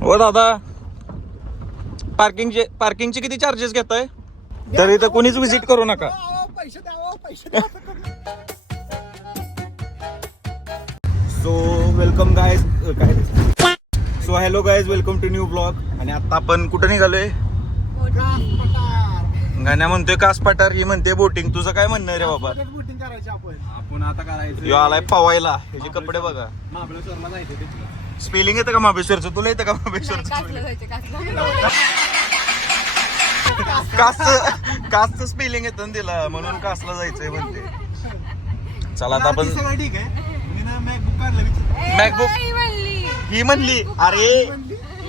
हो दादा, पार्किंगचे किती चार्जेस घेताय? तर इथं कोणीच विजिट करू नका. पैसे द्यावं, पैसे द्यावं. So welcome guys, so hello guys, welcome to new blog. आणि आता आपण कुठं निघालोय? गाण्या म्हणतोय कास पठार, ही म्हणते बोटिंग. तुझं काय म्हणणं रे बाबा? बोटिंग करायची आपण आता करायचं. यो आलाय पवायला. ह्याचे कपडे बघा. महाबळेश्वरला जायचं. स्पेलिंग येतं का महाबळेश्वरचं? तुला येतं का महाबळेश्वरचं? कासचं स्पेलिंग येतं ना तिला, म्हणून कासला जायचंय म्हणते. चला आता आपण ठीक आहे. मी ना मॅकबुक काढलं. मॅकबुक ही म्हणली. अरे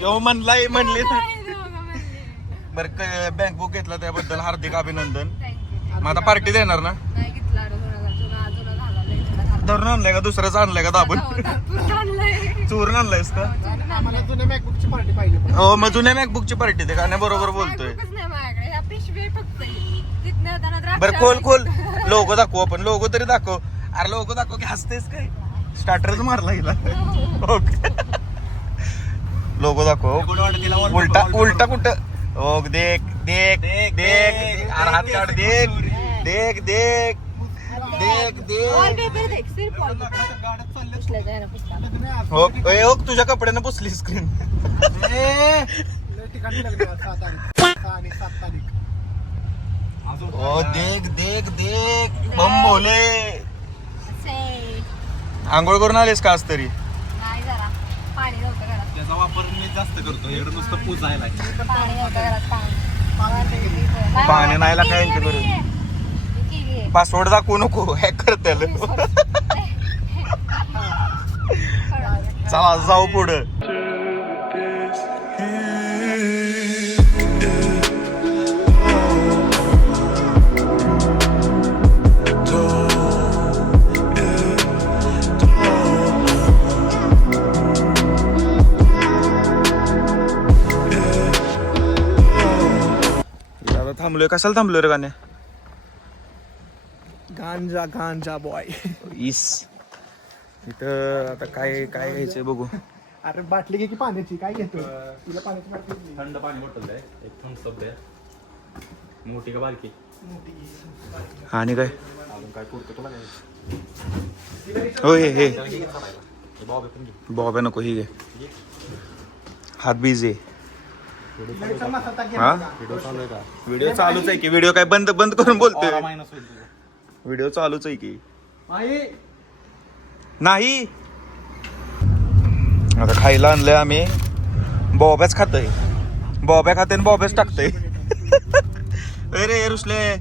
यो म्हणलाय म्हणली ना. बरं, मॅकबुक घेतला त्याबद्दल हार्दिक अभिनंदन. मग आता पार्टी देणार ना? धरून आणलाय का? दुसरंच आणलंय का दाबून? चोरून आणलायस का? आम्हाला जुन्या मॅकबुकची पार्टी पाहिजे. हो, मग जुन्या मॅकबुकची पार्टी दे. गाण्या बरोबर बोलतोय. बरं, खोल लोगो दाखवू आपण. लोगो तरी दाखव. अरे लोगो दाखव की हसतेस काय? स्टार्टरच मारला हिला. ओके, लोगो दाखव. उलटा कुठं? हो, देख. अरे हात काढ. देख. हो, तुझ्या कपड्यानं पुसली स्क्रीन. ठिकाणी लग्न 7 आणि 7 तारीख. ओ देख बम बोले. आंघोळ करून आलेस का आज तरी? त्याचा वापर मी जास्त करतो. एवढं नुसतं पुजायला. पाणी नाहीला काय करू. पासवर्ड दाखवू नको, हॅक करते. चला जाऊ पुढं. थांबलोय. कशाला थांबलोय रे गाण्या? गांजा बॉय. इस इथं आता काय घ्यायचंय बघू. अरे बाटली घे की पाण्याची. काय घेतो तुला? पाण्याची बाटली. थंड पाणी बॉटल आहे. एक थम्स अप द्या. मोठी का बारकी? मोठी. आणि काय अजून काय पुरतं तुला? काय होय? हे बॉब पण घे. बॉबे नको, ही घे. हात बिझी. हा, व्हिडिओ चालू आहे का? व्हिडिओ चालूच आहे की. व्हिडिओ काय बंद करून बोलतोय? मायनस होईल तुझं. व्हिडिओ चालूच आहे की. आई नाही, आता खायला आणलंय आम्ही. बॉब्याच खातोय. बॉब्या खाते बॉब्याच टाकतोय. अरे रुसले.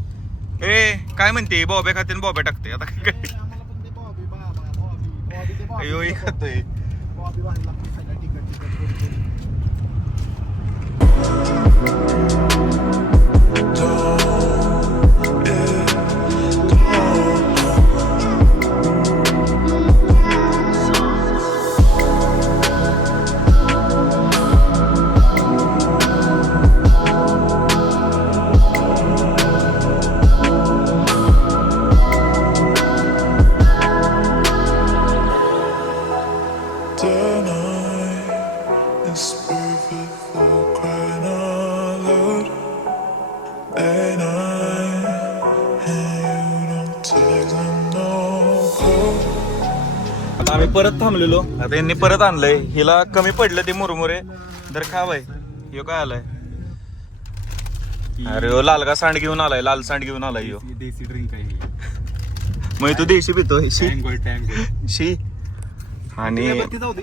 काय म्हणते? बॉब्या खाते बॉब्या टाकते. आता काय बॉबी खातोय. बांधला सगळं तिकट. आता आम्ही परत थांबलेलो. आता यांनी परत आणलंय. हिला कमी पडलं ते मुरमुरे. तर खावाय. ह्यो काय आलाय? अरे हो, लालगा सांड घेऊन आलाय. लाल सांड घेऊन आलाय ह्यो. देसी ड्रिंक आहे. मग तू देशी पितोय? टँगोल. शी. आणि जाऊ दे.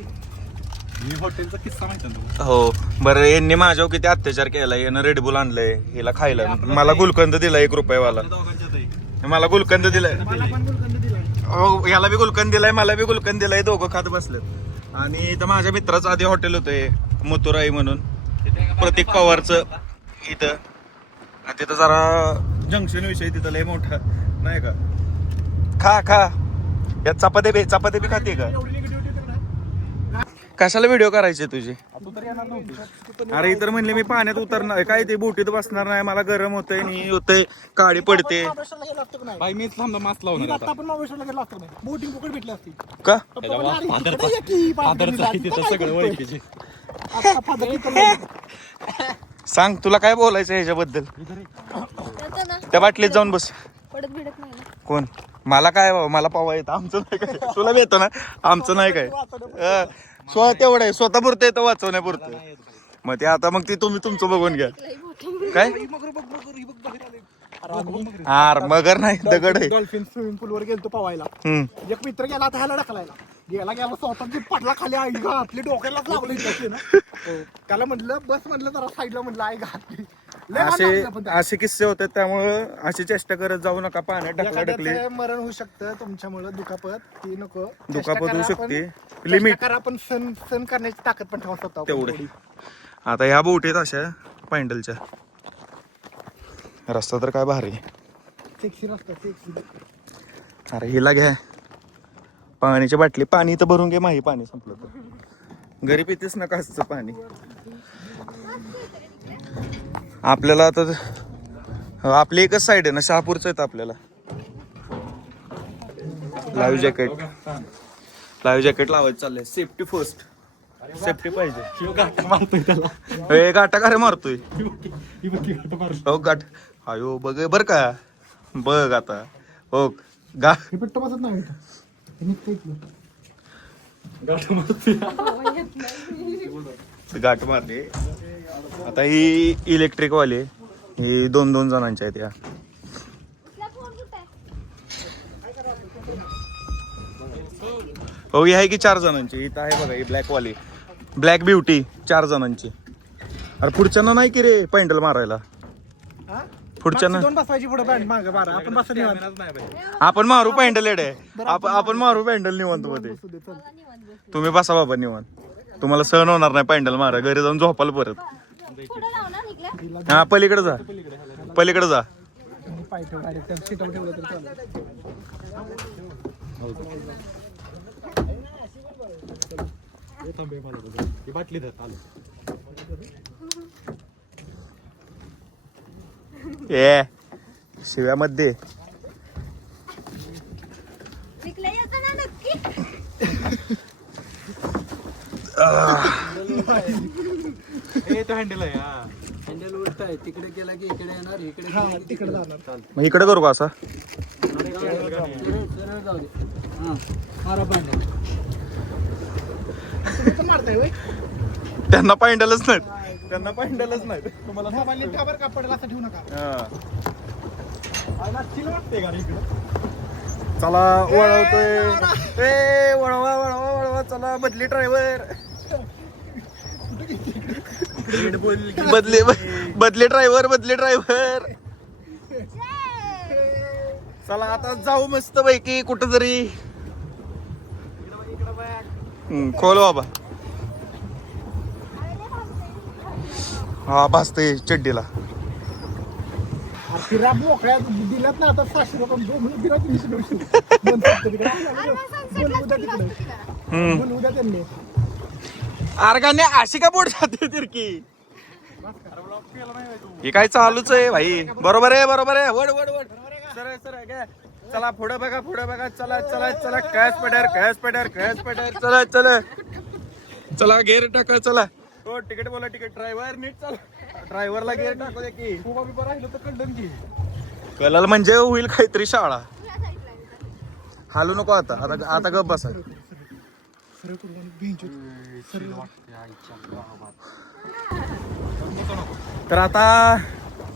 मी हॉटेलचा किस्सा माहिती ना. हो, बरं, यांनी माझ्यावर किती अत्याचार केलाय. यानं रेडबुल आणलंय हिला खायला. मला गुलकंद दिला 1 रुपयावाला. मला गुलकंद दिलाय. मला पण गुलकंद दिलाय. हो, याला बी गुलकंद दिलाय, मला बी गुलकंद दिलाय. दोघं खात बसलेत. आणि इथं माझ्या मित्राचं आधी हॉटेल होतंय मथुराई म्हणून, प्रतीक पवारचं इथं. तिथं जरा जंक्शन विषय तिथं लय मोठा नाही का. खा या चपात्या बी खाते का? कशाला व्हिडिओ करायचे तुझे? तू तर येणार नव्हती. अरे इतर म्हणले मी पाण्यात उतरणार काय ते बोटीत बसणार नाही मला गरम होतंय नी होतंय काळी पडते महाबळेश्वरला गेला असतो का नाही? बाई मीच थांबा मास्क मी लावणार आता आपण महाबळेश्वरला गेला असतो का नाही? बोटिंग फुकट भेटली असती. का पप्पा म्हणले, "अरे, तिकडे ये की, आदरचं आहे तिथं काय सगळं करतोय?" ओळखीचे. आता फादर तिथं नाही. सांग तुला काय बोलायचं ह्याच्याबद्दल त्याचं ना त्या बाटलीत जाऊन बस पडत बिडत नाही ना. कोण मला काय बाबा मला पावा येतं आमचं नाही काय तुला बी येतं ना आमचं नाही काय तेवढं आहे स्वतः पुरतं येतं वाचवण्यापुरतं मग ते आता मग ते तुम्ही तुमचं बघून घ्या काय मगर बघ, मगर, ही बघ, बाहेर आले. हार मगर नाही दगड आहे डॉल्फिन स्विमिंग पूल वर गेलतो पवायला. हम्म. एक मित्र गेला आता ह्याला ढकलायला गेला स्वतःची पडला खाली आई घातली डोक्यालाच लागलं इथं ना. त्याला म्हटलं बस म्हटलं जरा साईडला म्हटलं आई घातली. लय घाण असे लागलं पण त्याला. असे किस्से होतात त्यामुळं अशी चेष्टा करत जाऊ नका पाण्यात ढकला ढकली एखाद्याचं मरण होऊ शकतं तुमच्यामुळे दुखापत ती नको. दुखापत होऊ चेष्टा करा शकते पण- लिमिट चेष्टा करा पण सण करण्याची ताकद पण ठेवा स्वतः तेवढे आता ह्या बोटीत अशा पॅन्डलच्या रस्ता तर काय भारी सेक्सी रस्ता सेक्सी. अरे हिला घ्या पाण्याची बाटली पाणी इथं भरून घे माही पाणी संपलं तर घरी पितेच ना कासचं पाणी आपल्याला आता आपली एकच साईड आहे ना शहापूरचं येतं आपल्याला लाईव्ह जॅकेट लावायचं चाललंय सेफ्टी फर्स्ट सेफ्टी पाहिजे ए गाठा का रे मारतोय हो गाठ अयो बघ बर का बघ आता हो गा हे पट्ट बसत नाही इथं. हे निघतं इथलं. गाठ मारली आता ही इलेक्ट्रिक वाले ही 2-2 जणांच्या आहेत या तुला फोन कुठे आहे? हो ही आहे की 4 जणांची इथं आहे बघा ही ब्लॅक वाली ब्लॅक ब्युटी 4 जणांची अरे पुढच्यांना नाही की रे पॅन्डल मारायला हा? पुढच्यांना मागची दोन बसवायची पुढे बँड मागे बारा आपण बसत निवांत. आपण मारू पॅन्डल एड आहे आपण मारू पॅन्डल निवांत मध्ये बसू दे, चल. मला निवांत बस. तुम्ही बसा बाबा निवांत तुम्हाला सहन होणार नाही पॅन्डल मारा घरी जाऊन झोपाल परत पुढे लाव ना निघल्या. हा पलीकडे जा पलीकडे जा आणि पाय ठेव डायरेक्ट त्या सीटावर ठेवलं तर चालेल. बाटली धर आलो ए शिव्यामध्ये निघल्या येतं ना नक्की. तो हँडल आहे हा हँडल उलट आहे तिकडे गेला की इकडे येणार इकडे हा तिकडे जाणार. मग इकडे करू का असा सरळ जाऊ दे हा मारा पांड्या तुम्ही पण मारताय होय? त्यांना पॅन्डलच नाहीत त्यांना पॅन्डलच नाहीत तुम्हाला मोबाईल नीट काबर का पडेल असं ठेवू नका. हा. आयला चिल वाटते का रे इकडं? चला वळवतोय ए वळवा वळवा वळवा चला बदली ड्रायव्हर बदले ड्रायव्हर चला आता जाऊ मस्त पैकी कुठं तरी खोल बाबा हा भासते चड्डीला फिरा मोकळ्या दिल्यात ना आता 500 रुपये 2 मिनिट फिरा 300 रुपये. बंद करतो तिकडे. बोल उद्या तिकडे. बोल उद्या त्यांनी. अर्गाने अशी का बोट जाते तिरकी हे काय चालूच आहे भाई बरोबर आहे वड वड वड सरळ सरळ घ्या. चला पुढे बघा चला कॅश पेडर चला चला गेअर टाका चला हो तिकीट बोला तिकीट ड्रायव्हर नीट चला ड्रायव्हरला गेअर टाकू दे की उभा बिभा राहिलं तर कळलं की. कलाल म्हणजे होईल काहीतरी शाळा हालू नको आता गप बसा सरळ करू आणि भिंचू. सरळ. तर आता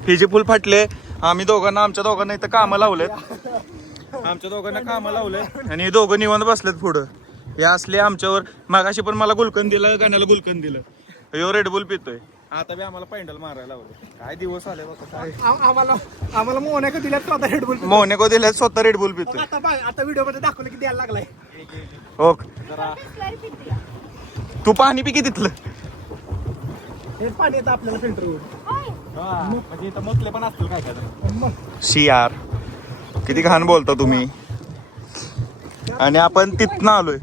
हे जे पूल फाटले आमच्या दोघांना इथं कामं लावलेत आणि हे दोघं निवांत बसलेत पुढं हे असले आमच्यावर मागाशी पण मला गुलकंद दिलं गाण्याला गुलकंद दिलं ह्यो रेडबुल पितोय आता बी आम्हाला पॅन्डल मारायला लावले काय दिवस आले बघा काय आम्हाला मोहन का दिल्यात स्वतः रेडबुल. मोहने को दिलं स्वतः रेडबुल पितोय आता व्हिडिओ मध्ये दाखवलं की द्यायला लागलाय. हो बिस्लरी पिते. तू पाणी पी की तिथलं हे पाणी येतं आपल्याला फिल्टर होऊन. होय. म्हणजे इथं मसले पण असतील काय काय मग शी यार किती घाण बोलता तुम्ही आणि आपण तिथनं आलोय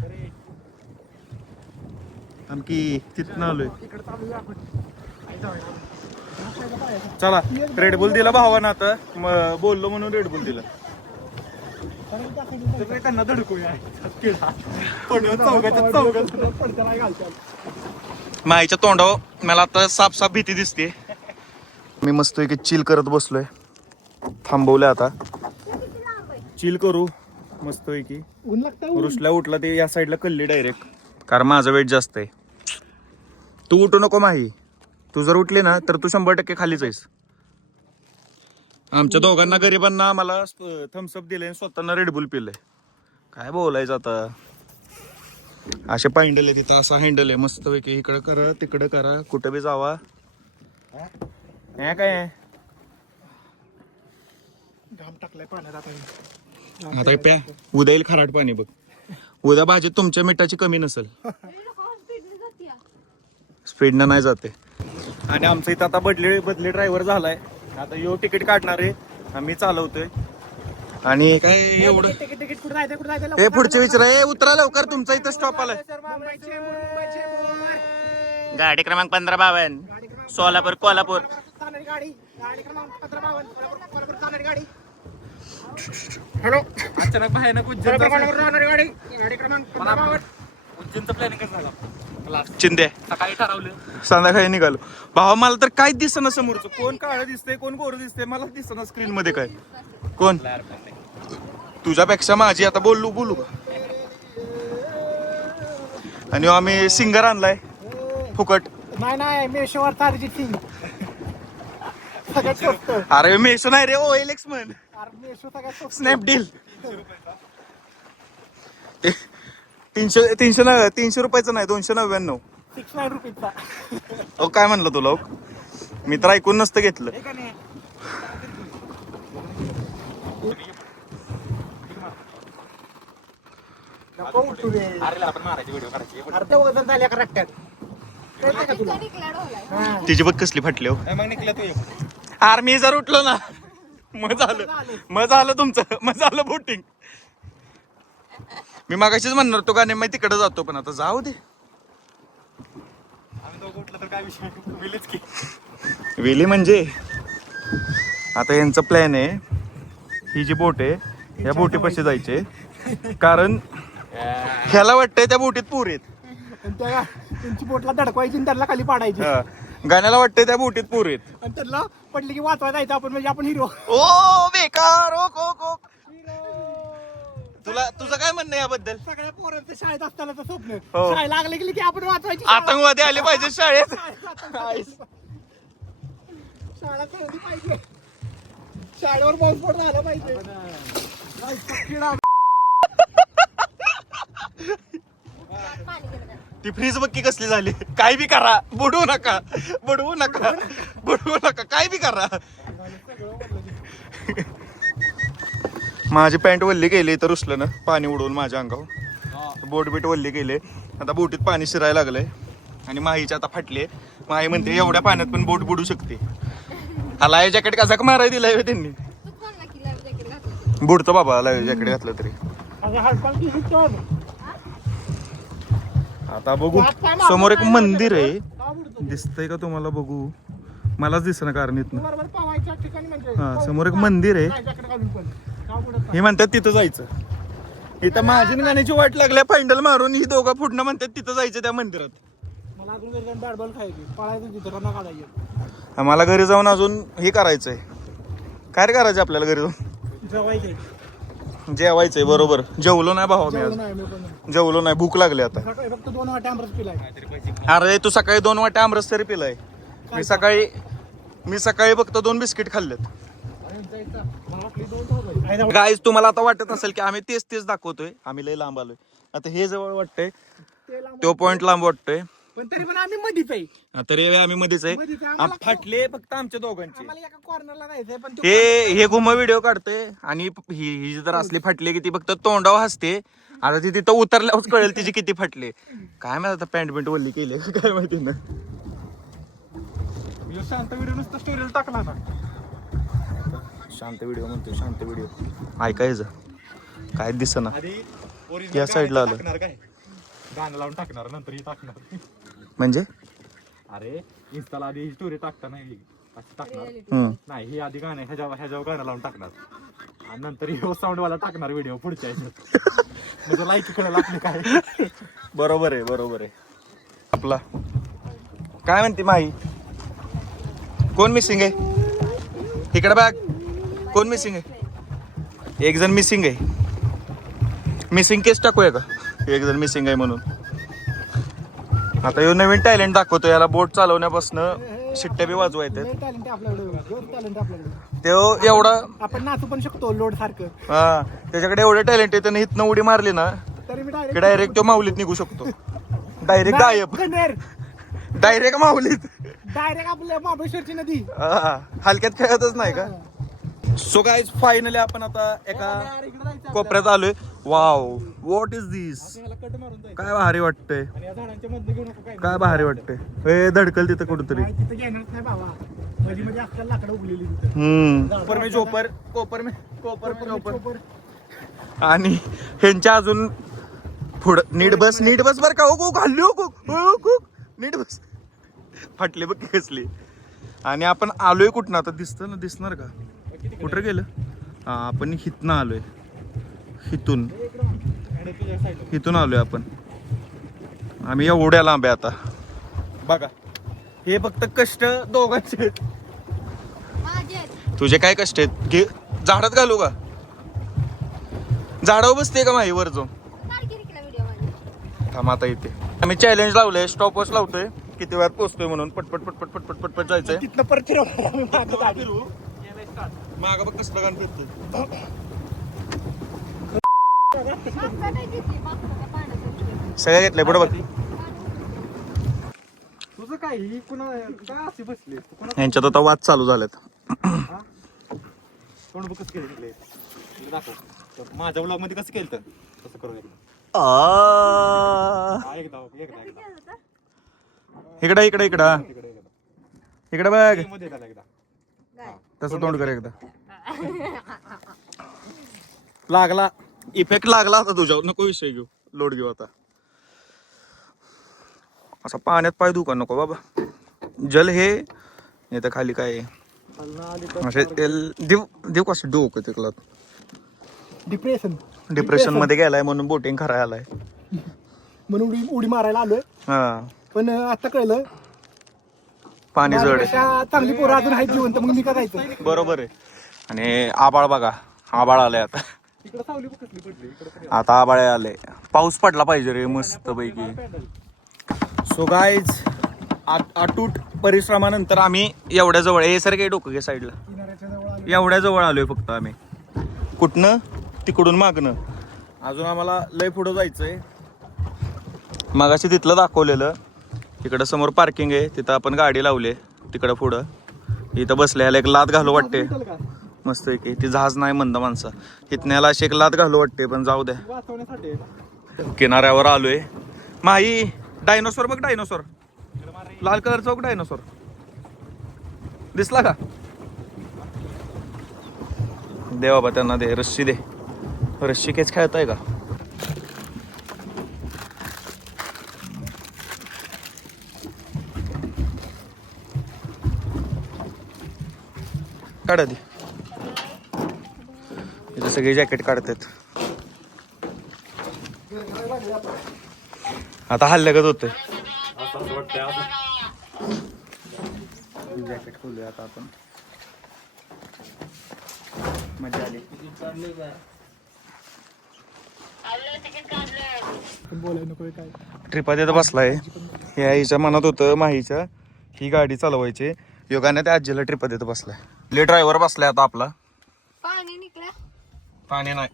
आणखी तिथनं आलोय तिकडे चालू आपण आई जाऊया. रस्त्याच्या पायाचं. चला रेडबुल दिला भावानं आता बोललो म्हणून रेडबुल दिला. कारण त्या side ला त्यांना धडकूया पडत्याला घालत्याला. माईच्या तोंडावर मला आता साफ भीती दिसते. मी मस्त एक चिल करत बसलोय. थांबवलंय आता चिल करू मस्त की. ऊन लागतं रुसला उठला ते या साईडला कल्ली डायरेक्ट, कारण माझं वेट जास्त आहे. तू उठू नको माही, तू जर उठली ना तर तू 100% खालीच आहेस. आमच्या दोघांना गरिबांना मला थम्सअप दिले, स्वतःना रेडबुल पिलंय. काय बोलायचं आता. असे पायंडल आहे तिथं, असा हँडल आहे मस्त पैकी. इकडं करा तिकडं करा, कुठं बी जावा. काय घाम टाकलाय पाण्यात आता. आता प्या, उद्या येईल खराट पाणी बघ. उद्या भाजीत तुमच्या मिठाची कमी नसेल. स्पीडनं नाही जाते. आणि आमचं इथं आता बदली ड्रायव्हर झालाय. आता यो तिकीट काढणार आहे, आम्ही चालवतोय. आणि काय एवढं तिकीट कुठं जायचं हे पुढचे विचार उतरा लवकर, तुमचा इथं स्टॉप आलाय. गाडी क्रमांक 1552 सोलापूर कोल्हापूर. गाडी क्रमांक 1552 गाडी. हॅलो अचानक भयानक गाडी क्रमांक 1552. उज्जैनचं प्लॅनिंग कसं झालं? चिंदे सकाळी ठरवलं, संध्याकाळी निघालो. भावा मला तर काहीच दिसना समोरचं. कोण काळं दिसतंय कोण गोरं दिसतंय मला दिसना स्क्रीन मध्ये काय. कोण तुझ्यापेक्षा माझी आता बोलू का. आणि आम्ही सिंगर आणलाय फुकट. नाही मेशोवर अरिजित सिंग सगळ्यात स्वस्त. अरे मेशो नाही रे, OLX म्हण. अरे मेशो सगळ्यात स्वस्त. स्नॅपडील 300 रुपयाचं नाही, 299. 69 रुपीजचा. अहो काय म्हणलं तुला. मी तर ऐकून नसतं घेतलं. नको उठू रे. अरे आपण मारायची व्हिडिओ करायची. अरे ते वजन झाल्या का रट्ट्यात. कळतंय का तुला? हा. तिची बघ कसली फाटली हो. मग निघला तू. अरे मी जर उठलो ना मग झालं तुमचं, मग झालं बोटिंग. मी मागाशीच म्हणणार तो गाणे मी तिकडे जातो, पण आता जाऊ दे. आम्ही दोघं उठलं तर काय विषय विलीच की. वेली म्हणजे आता यांचं प्लॅन आहे, ही जी बोट आहे या बोटीपाशी जायचे. कारण ह्याला वाटतंय त्या बोटीत पूर आहेत. आणि त्या त्यांची बोटला धडकवायची आणि त्यांना खाली पाडायची. हा. गाण्याला वाटतंय त्या बोटीत पूर आहेत. आणि त्यांना पडली की वाचवायला जायचं आपण, म्हणजे आपण हिरो. ओ बेकार ओ को तुझं काय म्हणणं याबद्दल. सगळ्या पोरांचं शाळेत असतानाचं स्वप्न. हो. शाळेला लागले की आपण वाचवायची. आतंकवादी आले पाहिजे शाळेत. शाळा चालली पाहिजे. शाळेवर बॉम्बस्फोट झाला पाहिजे. ती फ्रीज बघ की कसली झाली. काय बी करा, बुडवू नका काय बी करा. माझी पॅन्ट वल्ली गेली तर रुसलं ना पाणी उडवून माझ्या अंगावर. बोट बीट वल्ली गेले. आता बोटीत पाणी शिरायला लागलंय आणि माहीची आता फाटली. माही म्हणते एवढ्या पाण्यात पण बोट बुडू शकते. हा लाईव्ह जॅकेट कसा मारायला दिलाय त्यांनी. बुडतो बाबा लाईव्ह जॅकेट घातलं तरी. आता बघू समोर एक मंदिर आहे, दिसतंय का तुम्हाला. बघू मलाच दिसना कारण इथनं. हा समोर एक मंदिर आहे. हे म्हणतात तिथं जायचं. इथं माझी गाण्याची वाट लागल्या फायनल मारून ही दोघं पुढनं म्हणतात तिथं जायचं त्या मंदिरात. मला अजून बॅटबॉल खायची, पळायचं तिथं रना काढायचं. आम्हाला घरी जाऊन अजून हे करायचंय. काय रे करायचं आपल्याला घरी जाऊन. जेवायचंय बरोबर. जेवलो नाही भावा मी आज. जेवलो नाही, भूक लागली आता. फक्त 2 वाट्या आमरस पिलाय. अरे तू सकाळी 2 वाट्या आमरस तरी पिलाय. मी सकाळी फक्त 2 बिस्किट खाल्लेत. गाईज तुम्हाला आता वाटत असेल की आम्ही तेच दाखवतोय, आम्ही लय लांब आलोय. आता हे जवळ वाटतंय, तो पॉइंट लांब वाटतोय, पण तरी पण आम्ही मधीच आहे. तरी आम्ही मध्येच आहे. फाटले फक्त आमच्या दोघांचे. आम्हाला एका कॉर्नरला जायचंय, पण हे घुमा व्हिडिओ काढते आणि ही जर असली फाटली की ती फक्त तोंडावर हसते. आता ती तिथं उतरल्यावर कळेल तिची किती फाटले. काय माहिती आता पॅन्ट बिंट वल्ली केली काय माहिती ना. शांत व्हिडिओ नुसतं स्टोरीला टाकला ना. शांत व्हिडिओ म्हणतो, शांत व्हिडिओ ऐकायचं काय दिसना. या साईडला आलं. गाणं लावून टाकणार नंतर ही टाकणार. म्हणजे अरे इंस्टाला आधी स्टोरी टाकताना असं टाकणार हम्म. नाही, ही आधी गाणं ह्याच्यावर गाणं लावून टाकणार आणि नंतर ही साऊंड वाला टाकणार व्हिडिओ पुढच्या ह्याच्यात. म्हणजे लाईक कळलं आपले काय. बरोबर आहे आपला काय म्हणते माही कोण मिसिंग आहे इकडे बॅग कोण मिसिंग आहे एक जण मिसिंग आहे मिसिंग केस टाकूया का एक जण मिसिंग आहे म्हणून आता ह्यो नवीन टॅलेंट दाखवतो याला बोट चालवण्यापासून शिट्ट्या बी वाजवायचे टॅलेंट आपल्याकडे टॅलेंट आपल्याकडे तो एवढा आपण नाचू पण शकतो लोड सारखं. हा त्याच्याकडे एवढं टॅलेंट आहे त्याने इथनं उडी मारली ना तरी मी की डायरेक्ट तो माऊलीत निघू शकतो डायरेक्ट गायब डायरेक्ट माऊलीत डायरेक्ट आपल्या महाबळेश्वरची नदी. हा, हलक्यात खेळतच नाही का सो गाईज फायनली आपण आता एका कोपऱ्यात आलोय wow what is this cut मारून जायचं. काय भारी वाटतंय आणि या झाडांच्या मधनं घेऊ नको काय भारी वाटतंय ए धडकल तिथं कुठंतरी काय तिथं घेणार नाही बाबा. मध्ये आपल्याला लाकडं उगलेली तिथं. कोपर में चोपर कोपर में चोपर आणि ह्यांच्या अजून पुढं नीट बस बर का हो घालली हो नीट बस फाटले बघ कसली आणि आपण आलोय कुठं आता दिसणार का कुठं गेलं हा आपण हिथनं आलोय हिथून आलोय आपण आम्ही एवढ्या लांब आहे आता बघा हे फक्त कष्ट दोघांचे आहेत. माझे तुझे काय कष्ट आहेत घे झाडात घालू का झाडावर बसते का माही वर जाऊन काढ की निघला व्हिडिओ माझे. थांब आता इथे आम्ही चॅलेंज लावलंय स्टॉप वॉच लावतोय किती वेळात पोहोचतोय म्हणून पटपट जायचंय तिथनं परत फिरवणार आम्ही मागं गाडी. माग बघ कसलं गाणं फिरतंय. मागचा नाही घेतली, मागचा त्या पाण्याचा. सगळं घेतलंय पुढे बघ तुझं काय ही कुणा काय असे बसले यांच्यात आता वाद चालू झालेत कोण कसं केलं दाखव माझ्या ब्लॉग मध्ये कसं केलं तसं करू एकदा इकडं इकडं बघ मध्ये झाला एकदा तसं तोंड कर एकदा लागला इफेक्ट लागला आता तुझ्यावर नको विषय घेऊ लोड घेऊ आता असा पाण्यात पाय दुका नको बाबा जल हे नाही तर खाली काय असे देव कसं डोकं तिकला डिप्रेशन मध्ये गेलाय म्हणून बोटिंग करायला आलाय म्हणून उडी मारायला आलोय. हा पण आता कळलं पाणी जड आहे. माझ्यापेक्षा चांगली पोरं अजून आहेत जिवंत. मग मी का जायचं. बरोबर आहे आणि आबाळ बघा आबाळ आलंय आता इकडे सावली कसली पडली इकडे आता आबाळ आलंय पाऊस पडला पाहिजे रे मस्त पैकी सो गाईज अटूट परिश्रमानंतर आम्ही एवढ्या जवळ हे सर काही डोकं घे साईडला किनाऱ्याच्या जवळ आलोय. एवढ्या जवळ आलोय फक्त आम्ही कुठनं तिकडून मागणं अजून आम्हाला लय पुढं जायचंय मगाशी तिथलं दाखवलेलं तिकडं समोर पार्किंग आहे तिथं आपण गाडी लावली तिकडं पुढं इथं बसल्याला एक लाद घालू वाटते मस्त आहे की ती जहाज नाही म्हणता माणसं इथण्याला अशी एक लाद घालू वाटते पण जाऊ द्या वाचवण्यासाठी किनाऱ्यावर आलोय माही डायनोसॉर बघ डायनोसॉर लाल कलरचा बघ डायनोसॉर दिसला का दे बाबा त्यांना दे रस्सी दे रस्सी केच खेळताय का काढा दे इथे सगळे जॅकेट काढतात आता हल्ल्यागत होतंय असं वाटतंय असं जॅकेट खोलूया आता आपण मजा आली पण बोलायला नको काय. ट्रिपात येतं बसलाय या आईच्या मनात होतं माहीच्या ही गाडी चालवायची योगाने त्या आजीला ट्रिपात येतं बसलाय ले ड्रायव्हर बसलाय आता आपला पाणी निघलं. पाणी नाही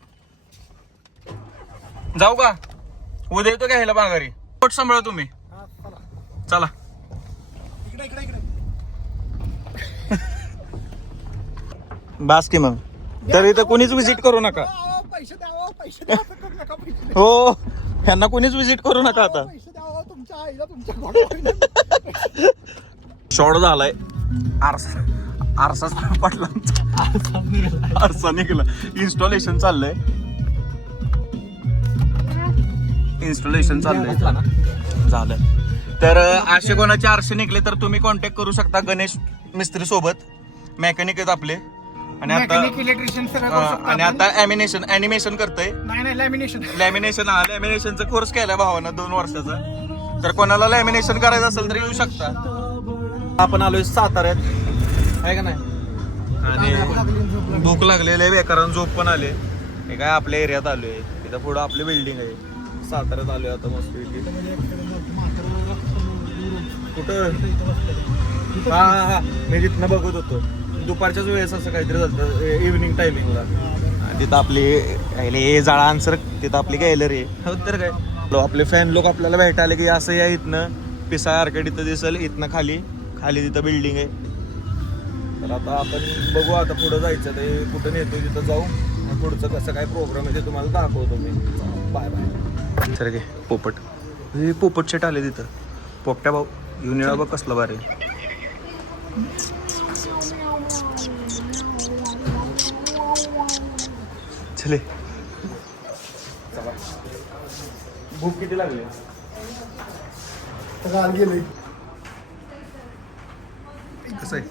जाऊ का उद्या येतो घ्यायला बागारी पोट सांभाळा तुम्ही हा, चला. चला इकडे बास की मग तर इथं कोणीच विजिट करू नका पैसे द्यावं पैसे द्यावं असं करू नका. पैसे हो ह्यांना कोणीच विजिट करू नका आता पैसे द्यावं तुमच्या आईला तुमच्या घोड्याला. शॉर्ट झालाय आरसाच पडला आरसा निघाला इन्स्टॉलेशन चाललंय इन्स्टॉलेशन चाललंय झालं. तर असे कोणाचे आरसे निघले तर तुम्ही कॉन्टॅक्ट करू शकता गणेश मिस्त्री सोबत. मेकॅनिक आहेत आपले. आणि आता मेकॅनिक इलेक्ट्रिशियन सगळं करू शकतो आणि आपण. आता ॲनिमेशन करतोय. नाही लॅमिनेशन. लॅमिनेशनचा कोर्स केलाय भावानं 2 वर्षाचा. तर कोणाला लॅमिनेशन करायचं असेल तर येऊ शकता. आपण आलोय साताऱ्यात आहे का नाही. आणि भूक लागलेली आहे बेकारानं झोप पण आले. हे काय आपल्या एरियात आलोय. इथं पुढं आपली बिल्डिंग आहे. साताऱ्यात आलोय आता मस्त. कुठं हा मी तिथनं बघत होतो दुपारच्याच वेळेस असं काहीतरी झालं इव्हनिंग टायमिंगला. तिथं आपली हे जाळा आन्सर तिथं आपली गॅलरी आहे. तर काय आपले फॅन लोक आपल्याला भेटायला की असं या इथनं पिसा आर्केड इथं दिसेल. इथनं खाली तिथं बिल्डिंग आहे. तर आता आपण बघू आता पुढं जायचं ते कुठं नेतो तिथं जाऊ. पुढचं कसं काय प्रोग्राम आहे ते तुम्हाला दाखवतो मी. Bye bye. सर घे पोपट. हे पोपट शेट आले तिथं. पोपट्या भाऊ युनिया बघ कसलं भारी. चले चला. भूक किती लागली. सगळं गेलंय. कसं आहे.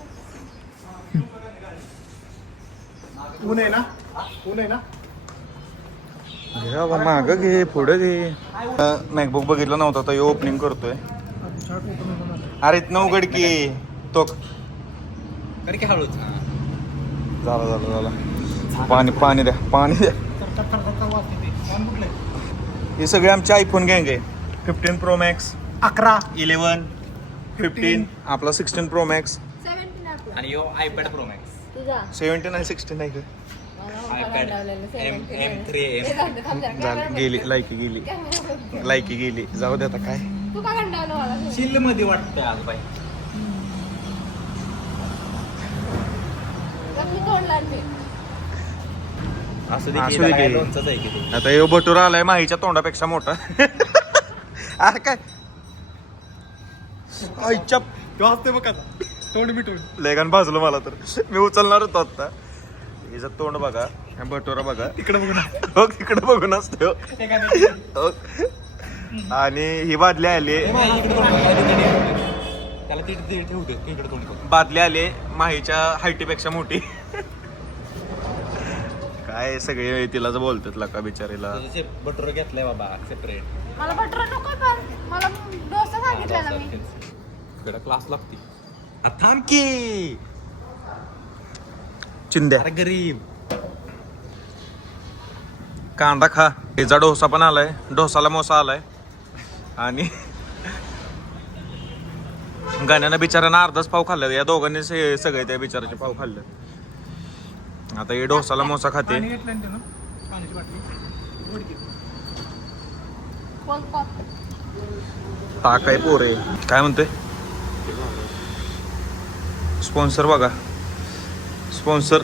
ऊन आहे ना. घे बाबा मागं घे पुढं घे. मॅकबुक बघितलं नव्हता तर ओपनिंग करतोय. अरे इथनं उघड की तो झाला. पाणी द्या. हे सगळे आमचे आयफोन गँग आहे. 15 Pro Max 11 11 15 आपला 16 Pro Max 17 आपला. आणि यो आयपॅड प्रो मॅक्स. तुझा 17 आणि 16 आहे का. iPad M3 झालं गेली लायकी गेली जाऊ दे आता काय. तू का कंटाळला मला. चिल्ल मध्ये वाटतंय आज बाई. मी तोडला मी. असं असू दे की. लोणचंच आहे की ते. आता हे भटुरा आलाय माहीच्या तोंडापेक्षा मोठा. अरे काय आईच्या वाजते बघ आता तोंड मिटून. लेगान भाजलं मला तर मी उचलणार होतो आता. हिचं तोंड बघा भटुरा बघा तिकडे बघू ना. हो तिकडे बघून असते हो. आणि ही बादली आली. त्याला तिथे ठेवते इकडे तोंड. बादली आली माहीच्या हाईटीपेक्षा मोठी. काय सगळे तिलाच बोलतात लका बिचारीला. बटर घेतलाय बाबा सेपरेट. मला बटर नको पण मला डोसा सांगितलेला मी. क्लास लागते. थांब की चिंद्या अरे गरीब. कांदा खा. हिचा डोसा पण आलाय. डोसाला मोसा आलाय. आणि गाण्यानं बिचाऱ्यानं अर्धाच पाव खाल्ला. या दोघांनी सगळे त्या बिचाराचे पाव खाल्ले. आता हे डोसाला मोसा खाते. पाणी घेतलं ना त्यानं. पाण्याची बाटली उघड की. कोण पॉप. ताक आहे पोरे. काय म्हणतोय स्पॉन्सर बघा. स्पॉन्सर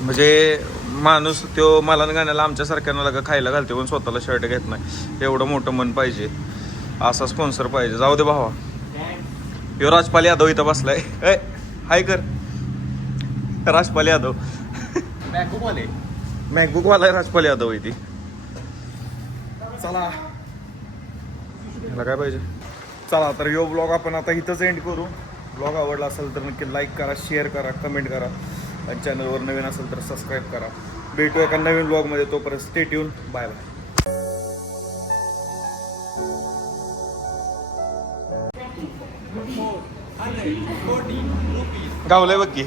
म्हणजे माणूस तो मला गाण्याला आमच्यासारख्यानं लगा खायला घालते पण स्वतःला शर्ट घेत नाही. एवढं मोठं मन पाहिजे. असा स्पॉन्सर पाहिजे. जाऊ दे भावा. यो राजपाल यादव इथं बसलाय. हाय कर राजपाल यादव. मॅकबुक वाला राजपाल यादव इथे. चला मला काय पाहिजे. चला तर यो ब्लॉग आपण आता इथंच एंड करू. ब्लॉग आवडला असेल तर नक्की लाईक करा, शेअर करा, कमेंट करा. आणि चॅनलवर नवीन असेल तर सबस्क्राईब करा. भेटू एका नवीन ब्लॉगमध्ये. तोपर्यंत स्टे ट्यून. Bye bye. गावलंय बघ की.